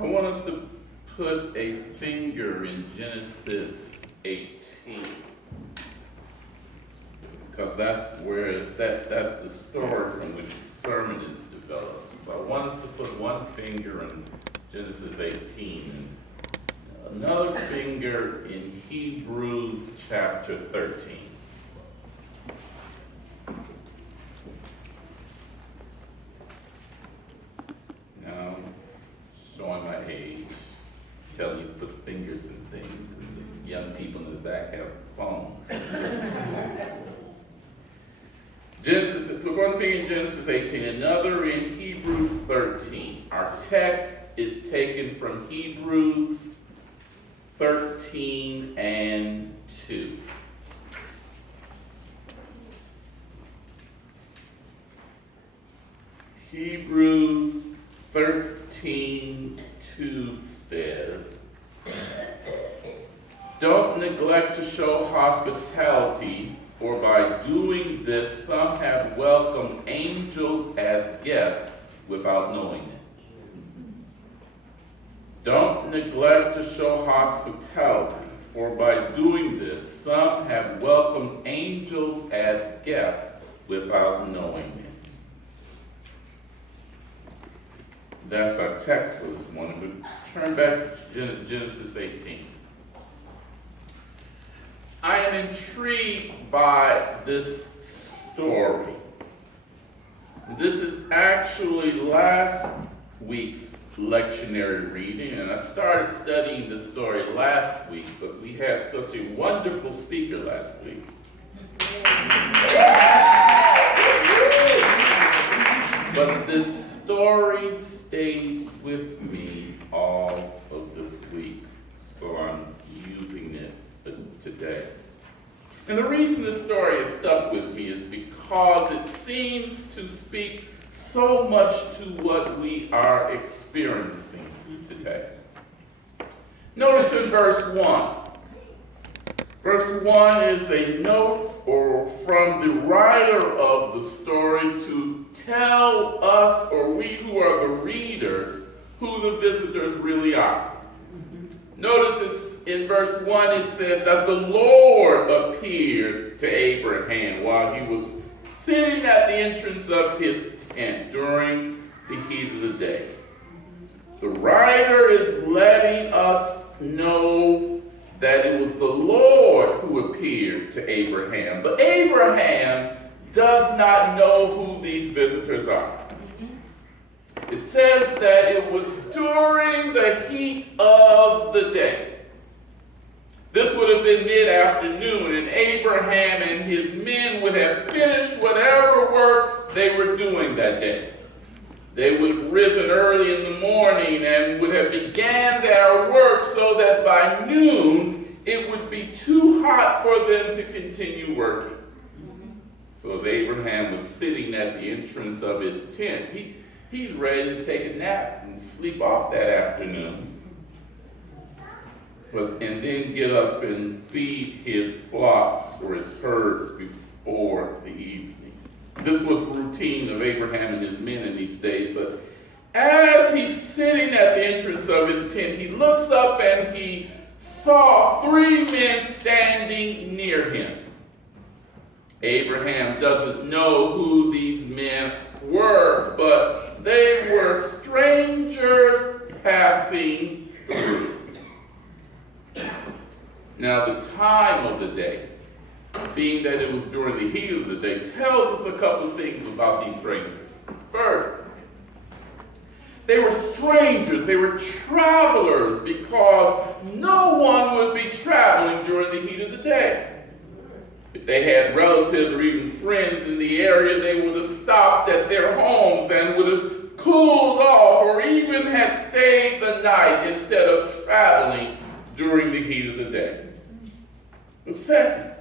I want us to put a finger in Genesis 18. Because that's where that's the story from which the sermon is developed. So I want us to put one finger in Genesis 18 and another finger in Hebrews chapter 13. Now, showing my age, telling you to put fingers in things, and the young people in the back have phones. Put one finger in Genesis 18, another in Hebrews 13. Our text is taken from Hebrews 13 and 2. Hebrews 13, 2 says, "Don't neglect to show hospitality, for by doing this some have welcomed angels as guests without knowing it." Don't neglect to show hospitality, for by doing this some have welcomed angels as guests without knowing it. That's our text for this morning. But turn back to Genesis 18. I am intrigued by this story. This is actually last week's lectionary reading, and I started studying the story last week, but we had such a wonderful speaker last week. But this story stayed with me all of this week, so I'm using it today. And the reason this story has stuck with me is because it seems to speak so much to what we are experiencing today. Notice in verse 1. Verse 1 is a note from the writer of the story to tell us, or we who are the readers, who the visitors really are. Notice in verse 1 it says that the Lord appeared to Abraham while he was sitting at the entrance of his tent during the heat of the day. The writer is letting us know that it was the Lord who appeared to Abraham. But Abraham does not know who these visitors are. It says that it was during the heat of the day. This would have been mid-afternoon, and Abraham and his men would have finished whatever work they were doing that day. They would have risen early in the morning and would have began their work so that by noon it would be too hot for them to continue working. So as Abraham was sitting at the entrance of his tent, he's ready to take a nap and sleep off that afternoon. And then get up and feed his flocks or his herds before the evening. This was the routine of Abraham and his men in these days, but as he's sitting at the entrance of his tent, he looks up and he saw 3 men standing near him. Abraham doesn't know who these men were, but they were strangers passing through. Now, the time of the day, being that it was during the heat of the day, tells us a couple of things about these strangers. First, they were strangers, they were travelers, because no one would be traveling during the heat of the day. If they had relatives or even friends in the area, they would have stopped at their homes and would have cooled off or even had stayed the night instead of traveling during the heat of the day. But second,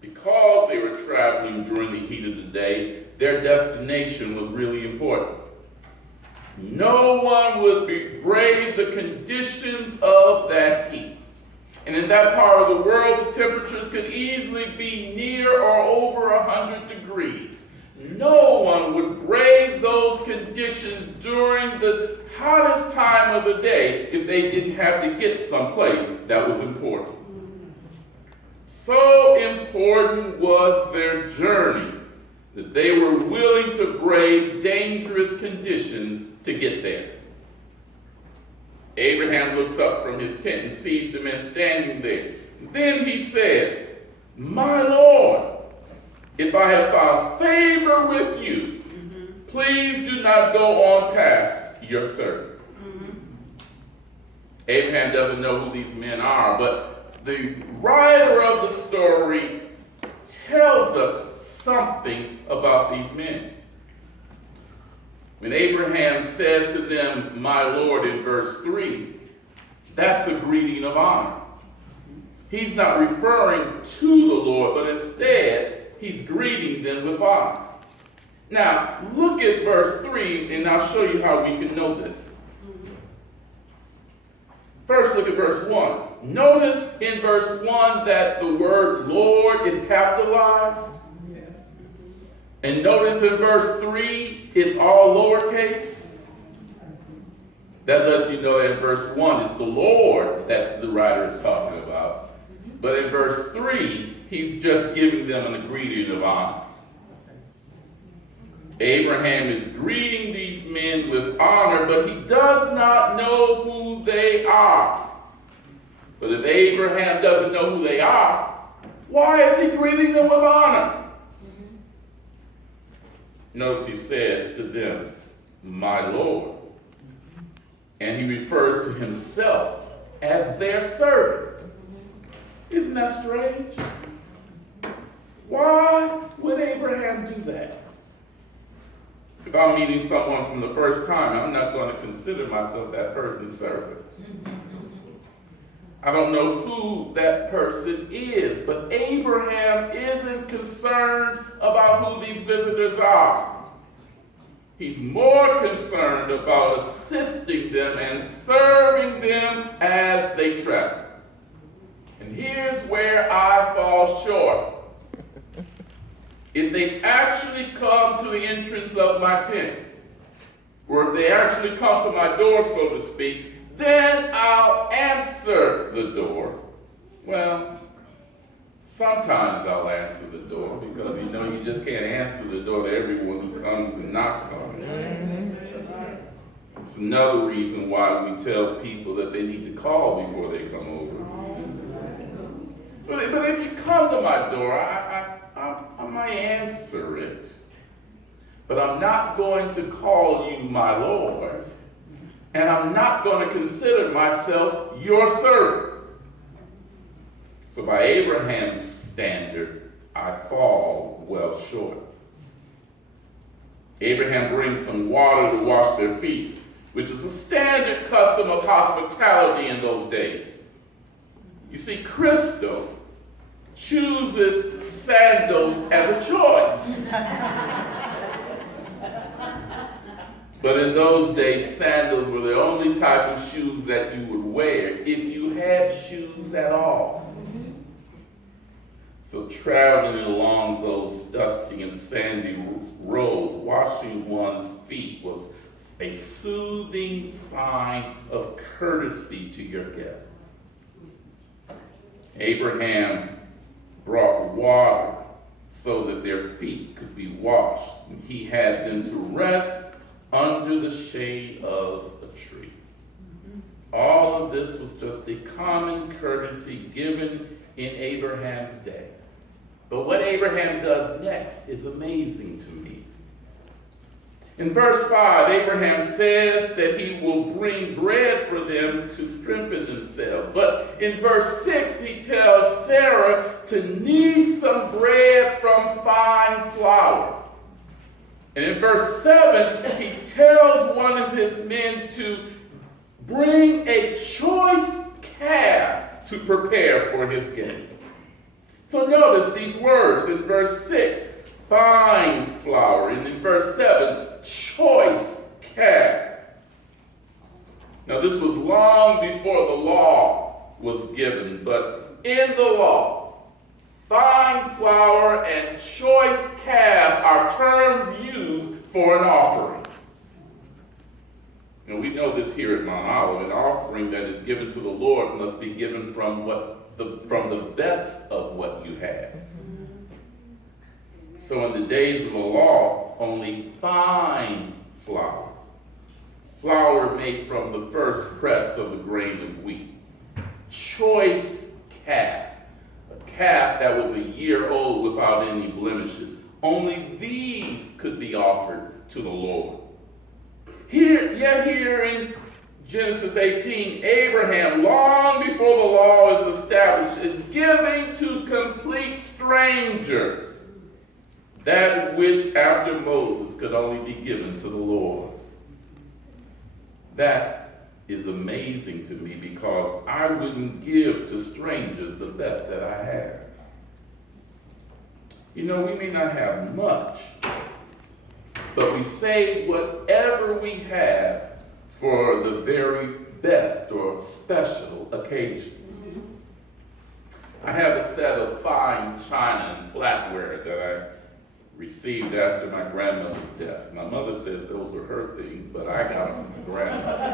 because they were traveling during the heat of the day, their destination was really important. No one would brave the conditions of that heat. And in that part of the world, the temperatures could easily be near or over 100 degrees. no one would brave those conditions during the hottest time of the day if they didn't have to get someplace that was important. So important was their journey that they were willing to brave dangerous conditions to get there. Abraham looks up from his tent and sees the men standing there. Then he said, "My Lord, if I have found favor with you, please do not go on past your servant." Abraham doesn't know who these men are, but the writer of the story tells us something about these men. When Abraham says to them, "My Lord," in verse 3, that's a greeting of honor. He's not referring to the Lord, but instead, he's greeting them with honor. Now, look at verse 3, and I'll show you how we can know this. First, look at verse 1. Notice in verse 1 that the word Lord is capitalized. And notice in verse 3, it's all lowercase. That lets you know that in verse 1, it's the Lord that the writer is talking about. But in verse 3, he's just giving them a greeting of honor. Abraham is greeting these men with honor, but he does not know who they are. But if Abraham doesn't know who they are, why is he greeting them with honor? Notice he says to them, "My Lord." And he refers to himself as their servant. Isn't that strange? Why would Abraham do that? If I'm meeting someone from the first time, I'm not going to consider myself that person's servant. I don't know who that person is, but Abraham isn't concerned about who these visitors are. He's more concerned about assisting them and serving them as they travel. And here's where I fall short. If they actually come to the entrance of my tent, or if they actually come to my door, so to speak, then I'll answer the door. Well, sometimes I'll answer the door because you just can't answer the door to everyone who comes and knocks on it. It's another reason why we tell people that they need to call before they come over. But if you come to my door, I might answer it. But I'm not going to call you my Lord, and I'm not going to consider myself your servant. So by Abraham's standard, I fall well short. Abraham brings some water to wash their feet, which is a standard custom of hospitality in those days. You see, Crystal chooses sandals as a choice. But in those days, sandals were the only type of shoes that you would wear if you had shoes at all. So traveling along those dusty and sandy roads, washing one's feet was a soothing sign of courtesy to your guests. Abraham brought water so that their feet could be washed, and he had them to rest under the shade of a tree. All of this was just a common courtesy given in Abraham's day. But what Abraham does next is amazing to me. In verse 5, Abraham says that he will bring bread for them to strengthen themselves. But in verse 6, he tells Sarah to knead some bread from fine flour. And in verse 7, he tells one of his men to bring a choice calf to prepare for his guests. So notice these words in verse 6, fine flour, and in verse 7, choice calf. Now this was long before the law was given, but in the law, fine flour and choice calf are terms used for an offering. And we know this here at Mount Olive. An offering that is given to the Lord must be given from the best of what you have. So in the days of the law, only fine flour made from the first press of the grain of wheat, choice calf, a calf that was a year old without any blemishes. Only these could be offered to the Lord. Here in Genesis 18, Abraham, long before the law is established, is giving to complete strangers that which after Moses could only be given to the Lord. That is amazing to me because I wouldn't give to strangers the best that I have. You know, we may not have much, but we save whatever we have for the very best or special occasions. I have a set of fine china and flatware that I received after my grandmother's death. My mother says those are her things, but I got them from my grandmother.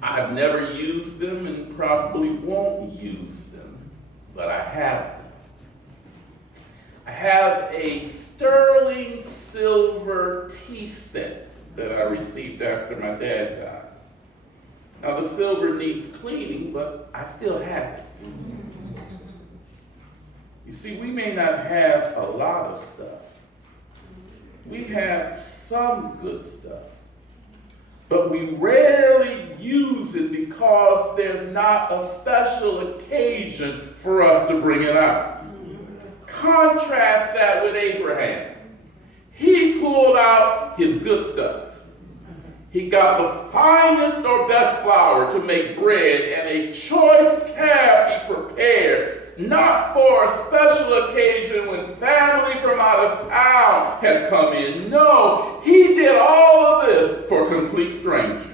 I've never used them and probably won't use them, but I have them. I have a sterling silver tea set that I received after my dad died. Now the silver needs cleaning, but I still have it. You see, we may not have a lot of stuff. We have some good stuff, but we rarely use it because there's not a special occasion for us to bring it out. Contrast that with Abraham. He pulled out his good stuff. He got the finest or best flour to make bread and a choice calf he prepared, not for a special occasion when family from out of town had come in. No, he did all of this for complete strangers.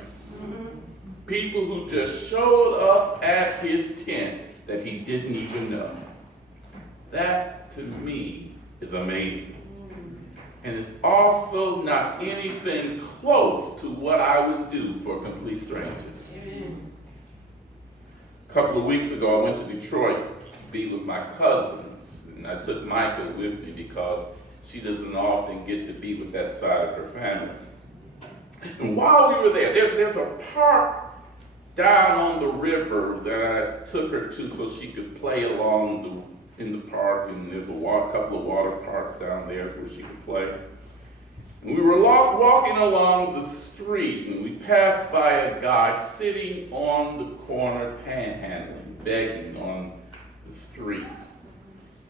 People who just showed up at his tent that he didn't even know. That, to me, is amazing. And it's also not anything close to what I would do for complete strangers. Amen. A couple of weeks ago, I went to Detroit to be with my cousins. And I took Micah with me because she doesn't often get to be with that side of her family. And while we were there's a park down on the river that I took her to so she could play along in the park, and there's a couple of water parks down there where she could play. And we were walking along the street, and we passed by a guy sitting on the corner panhandling, begging on the street.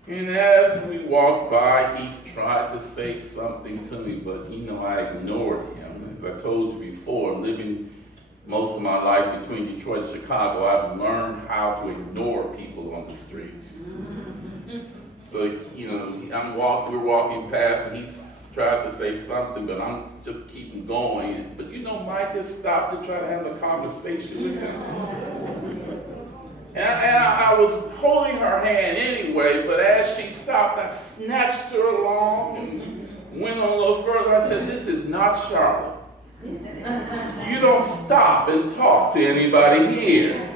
And as we walked by, he tried to say something to me, but I ignored him. As I told you before, living most of my life between Detroit and Chicago, I've learned how to ignore people on the streets. So, we're walking past and he tries to say something, but I'm just keeping going. But Mike just stopped to try to have a conversation with him. And I was holding her hand anyway, but as she stopped, I snatched her along and went on a little further. I said, "This is not Charlotte. You don't stop and talk to anybody here.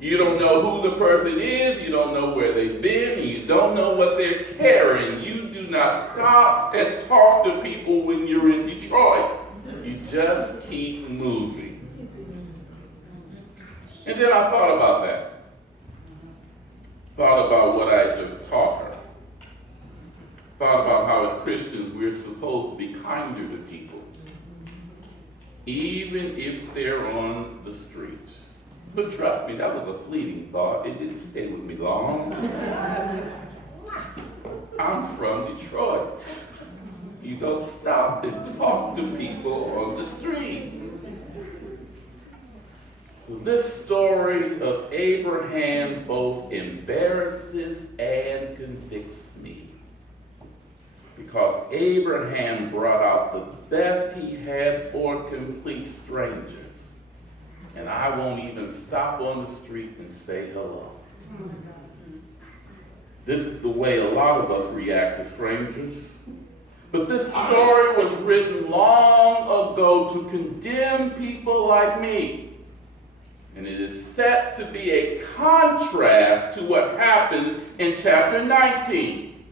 You don't know who the person is, you don't know where they've been, you don't know what they're carrying. You do not stop and talk to people when you're in Detroit. You just keep moving." And then I thought about that. Thought about what I just taught her. Thought about how as Christians we're supposed to be kinder to people, even if they're on the streets. But trust me, that was a fleeting thought. It didn't stay with me long. I'm from Detroit. You don't stop and talk to people on the street. So this story of Abraham both embarrasses and convicts me. Because Abraham brought out the best he had for complete strangers. and I won't even stop on the street and say hello. This is the way a lot of us react to strangers. But this story was written long ago to condemn people like me. And it is set to be a contrast to what happens in chapter 19.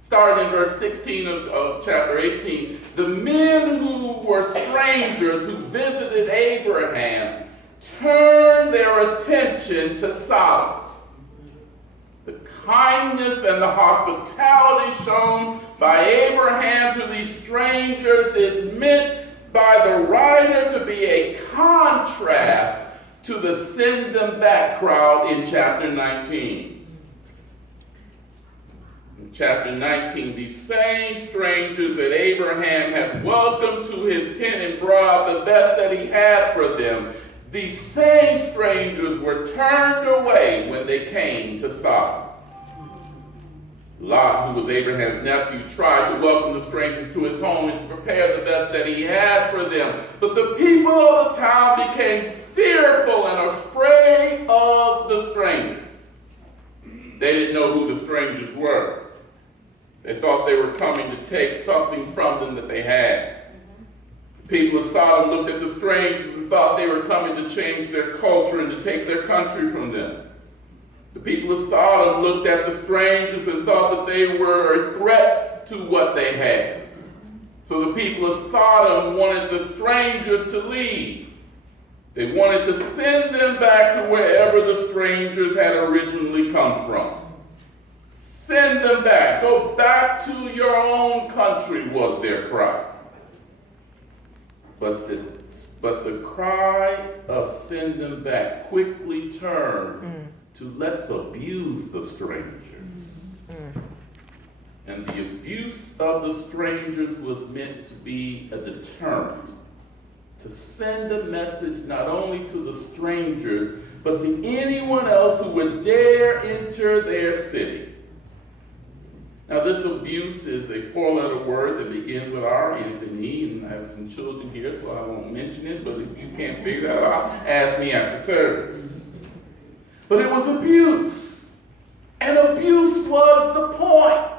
Starting in verse 16 of chapter 18, the men who were strangers who visited Abraham turned their attention to Sodom. The kindness and the hospitality shown by Abraham to these strangers is meant by the writer to be a contrast to the send them back crowd in chapter 19. In chapter 19, these same strangers that Abraham had welcomed to his tent and brought out the best that he had for them, these same strangers were turned away when they came to Sodom. Lot, who was Abraham's nephew, tried to welcome the strangers to his home and to prepare the best that he had for them. But the people of the town became fearful and afraid of the strangers. They didn't know who the strangers were. They thought they were coming to take something from them that they had. The people of Sodom looked at the strangers and thought they were coming to change their culture and to take their country from them. The people of Sodom looked at the strangers and thought that they were a threat to what they had. So the people of Sodom wanted the strangers to leave. They wanted to send them back to wherever the strangers had originally come from. Send them back. Go back to your own country, was their cry. But the cry of send them back quickly turned to let's abuse the strangers. And the abuse of the strangers was meant to be a deterrent, to send a message not only to the strangers, but to anyone else who would dare enter their city. Now, this abuse is a four-letter word that begins with R, ends in E, and I have some children here, so I won't mention it, but if you can't figure that out, ask me after service. But it was abuse, and abuse was the point.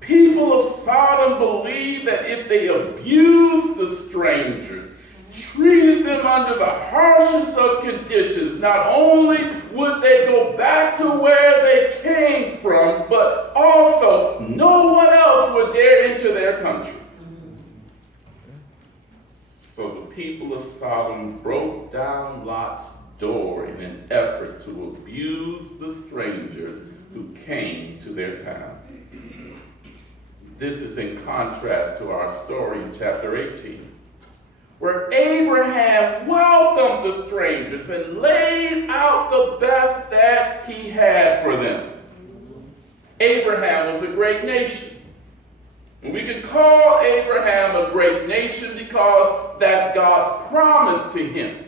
People of Sodom believed that if they abused the strangers, treated them under the harshest of conditions, not only would they go back to where they came from, but also no one else would dare enter their country. So the people of Sodom broke down Lot's door in an effort to abuse the strangers who came to their town. This is in contrast to our story in chapter 18, where Abraham welcomed the strangers and laid out the best that he had for them. Abraham was a great nation. And we can call Abraham a great nation because that's God's promise to him,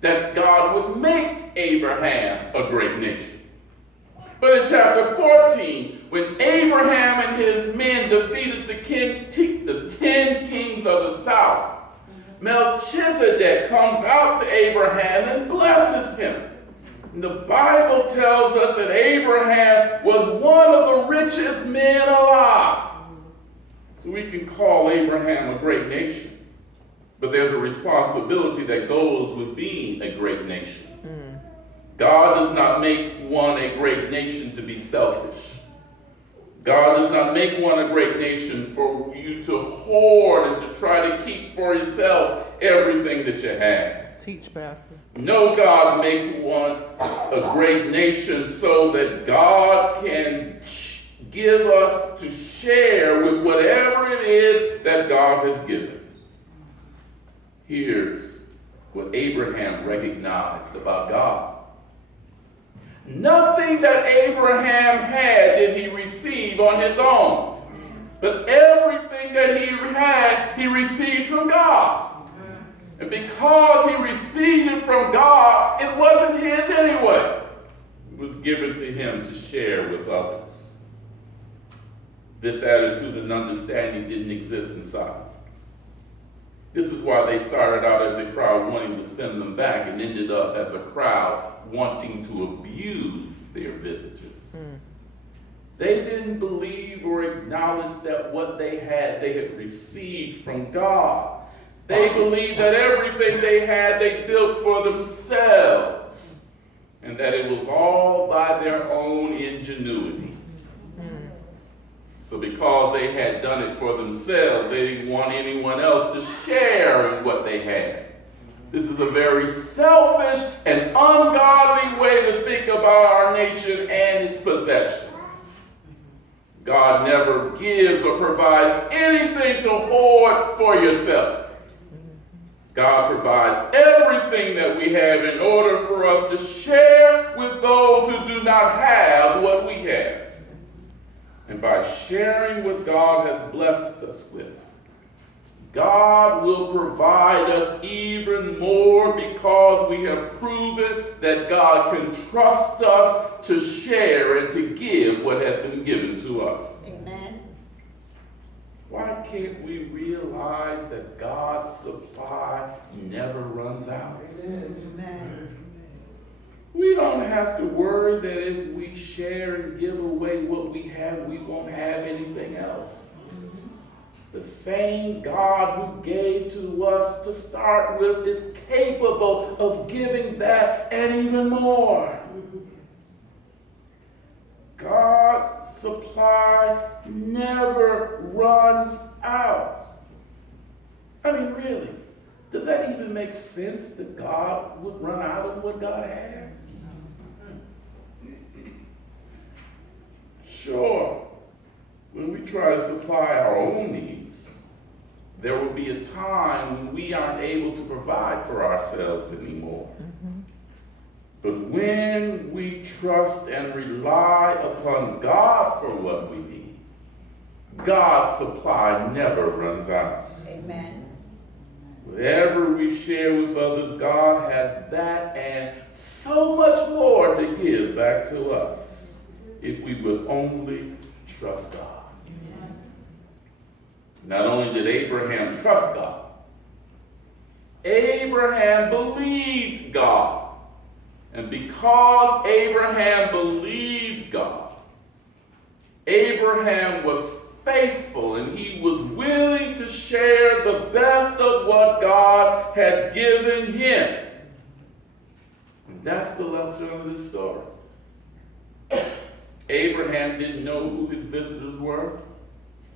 that God would make Abraham a great nation. But in chapter 14, when Abraham and his men defeated the 10 kings of the south, Melchizedek comes out to Abraham and blesses him. And the Bible tells us that Abraham was one of the richest men alive. So we can call Abraham a great nation. But there's a responsibility that goes with being a great nation. God does not make one a great nation to be selfish. God does not make one a great nation for you to hoard and to try to keep for yourself everything that you have. Teach, Pastor. No, God makes one a great nation so that God can give us to share with whatever it is that God has given. Here's what Abraham recognized about God. Nothing that Abraham had did he receive on his own. But everything that he had, he received from God. And because he received it from God, it wasn't his anyway. It was given to him to share with others. This attitude and understanding didn't exist in Sodom. This is why they started out as a crowd wanting to send them back and ended up as a crowd wanting to abuse their visitors. They didn't believe or acknowledge that what they had received from God. They believed that everything they had, they built for themselves, and that it was all by their own ingenuity. So because they had done it for themselves, they didn't want anyone else to share in what they had. This is a very selfish and ungodly way to think about our nation and its possessions. God never gives or provides anything to hoard for yourself. God provides everything that we have in order for us to share with those who do not have what we have. And by sharing what God has blessed us with, God will provide us even more because we have proven that God can trust us to share and to give what has been given to us. Amen. Why can't we realize that God's supply never runs out? Amen. We don't have to worry that if we share and give away what we have, we won't have anything else. The same God who gave to us to start with is capable of giving that and even more. God's supply never runs out. I mean, really, does that even make sense that God would run out of what God has? Sure, when we try to supply our own needs, there will be a time when we aren't able to provide for ourselves anymore. But when we trust and rely upon God for what we need, God's supply never runs out. Amen. Whatever we share with others, God has that and so much more to give back to us if we will only trust God. Not only did Abraham trust God, Abraham believed God. And because Abraham believed God, Abraham was faithful and he was willing to share the best of what God had given him. And that's the lesson of this story. Abraham didn't know who his visitors were.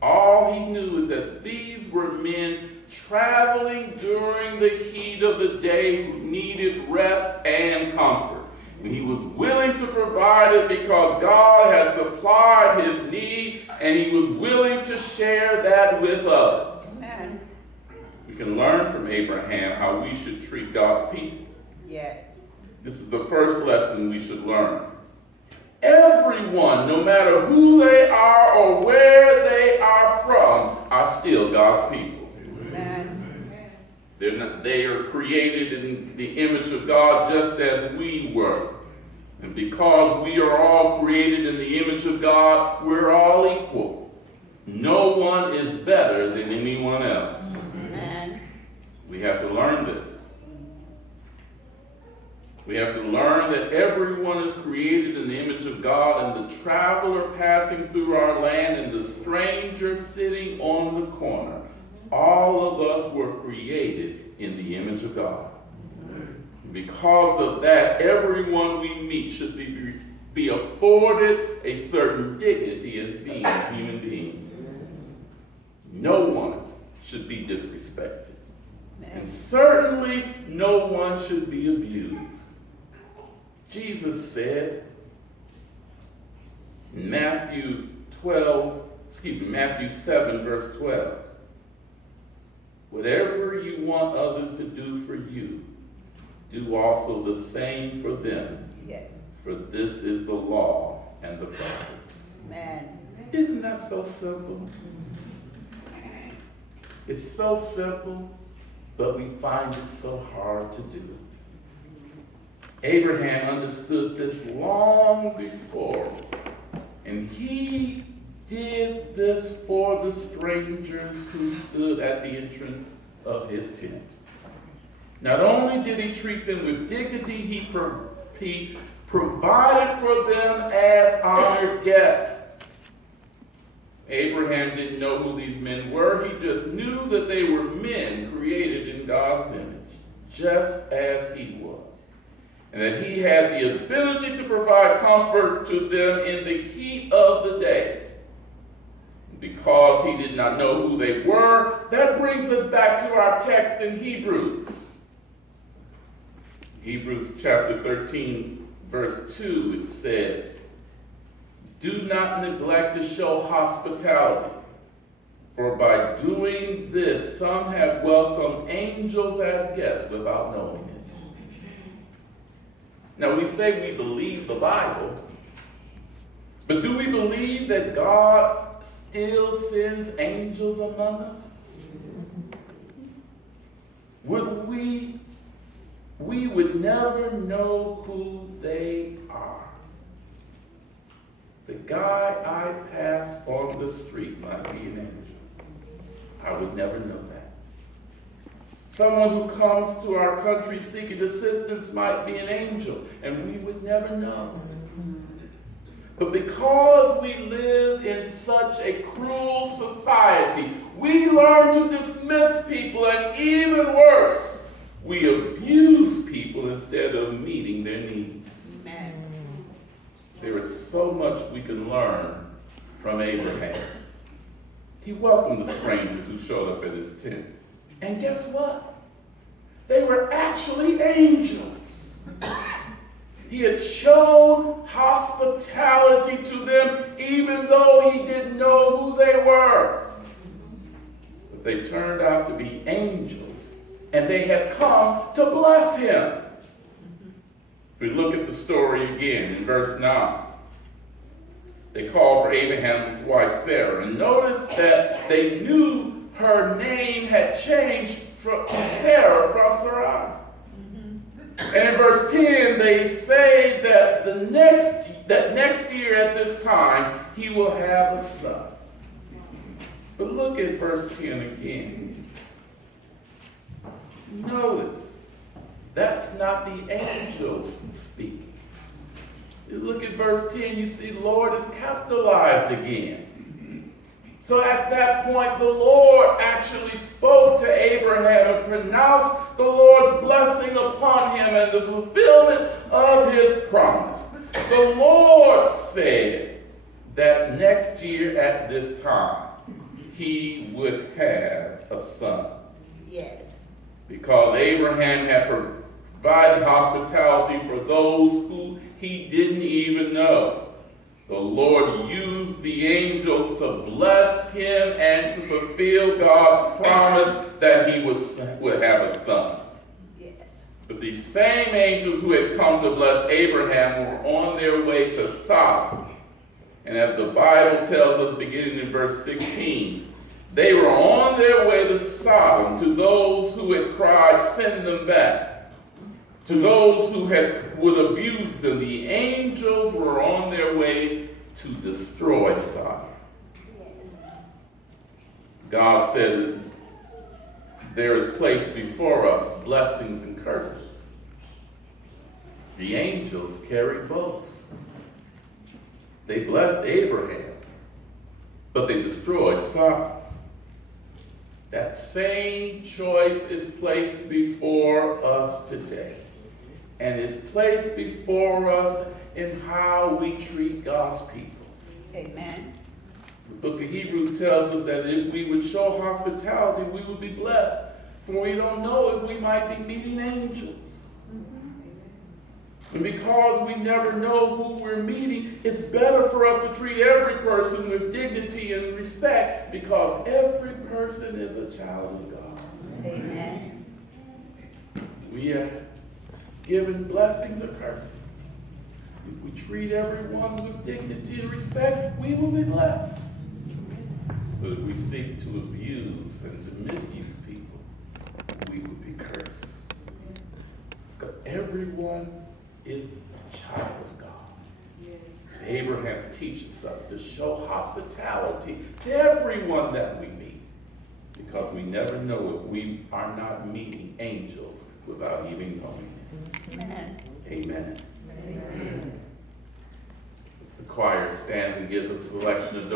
All he knew is that these were men traveling during the heat of the day who needed rest and comfort. And he was willing to provide it because God had supplied his need, and he was willing to share that with others. Amen. We can learn from Abraham how we should treat God's people. Yeah. This is the first lesson we should learn. Everyone, no matter who they are or where they are from, are still God's people. Amen. They are created in the image of God just as we were. And because we are all created in the image of God, we're all equal. No one is better than anyone else. Amen. We have to learn this. We have to learn that everyone is created in the image of God, and the traveler passing through our land and the stranger sitting on the corner, all of us were created in the image of God. Because of that, everyone we meet should be afforded a certain dignity as being a human being. No one should be disrespected. And certainly no one should be abused. Jesus said in Matthew 7, verse 12, whatever you want others to do for you, do also the same for them. Yeah. For this is the law and the prophets. Amen. Isn't that so simple? It's so simple, but we find it so hard to do. Abraham understood this long before, and he did this for the strangers who stood at the entrance of his tent. Not only did he treat them with dignity, he provided for them as honored guests. Abraham didn't know who these men were. He just knew that they were men created in God's image, just as he was. And that he had the ability to provide comfort to them in the heat of the day. Because he did not know who they were, that brings us back to our text in Hebrews. Hebrews chapter 13, verse 2, it says, "Do not neglect to show hospitality, for by doing this some have welcomed angels as guests without knowing it." Now we say we believe the Bible, but do we believe that God still sends angels among us? We would never know who they are. The guy I pass on the street might be an angel. I would never know that. Someone who comes to our country seeking assistance might be an angel, and we would never know. But because we live in such a cruel society, we learn to dismiss people, and even worse, we abuse people instead of meeting their needs. Amen. There is so much we can learn from Abraham. He welcomed the strangers who showed up at his tent. And guess what? They were actually angels. He had shown hospitality to them even though he didn't know who they were. But they turned out to be angels, and they had come to bless him. If we look at the story again in verse 9, they called for Abraham's wife Sarah, and notice that they knew her name had changed to Sarah from Sarai. And in verse 10, they say that next year at this time, he will have a son. But look at verse 10 again. Notice, that's not the angels speaking. You look at verse 10, you see Lord is capitalized again. So at that point, the Lord actually spoke to Abraham and pronounced the Lord's blessing upon him and the fulfillment of his promise. The Lord said that next year at this time, he would have a son. Yes. Because Abraham had provided hospitality for those who he didn't even know. The Lord used the angels to bless him and to fulfill God's promise that he would have a son. Yes. But these same angels who had come to bless Abraham were on their way to Sodom. And as the Bible tells us, beginning in verse 16, they were on their way to Sodom, to those who had cried, "Send them back." To those who would abuse them, the angels were on their way to destroy Sodom. God said, there is placed before us blessings and curses. The angels carried both. They blessed Abraham, but they destroyed Sodom. That same choice is placed before us today. And is placed before us in how we treat God's people. Amen. The book of Hebrews tells us that if we would show hospitality, we would be blessed. For we don't know if we might be meeting angels. And because we never know who we're meeting, it's better for us to treat every person with dignity and respect, because every person is a child of God. Amen. We are given blessings or curses. If we treat everyone with dignity and respect, we will be blessed. But if we seek to abuse and to misuse people, we will be cursed. Because everyone is a child of God. Yes. Abraham teaches us to show hospitality to everyone that we meet. because we never know if we are not meeting angels without even knowing it. Amen. Amen. The choir stands and gives a selection of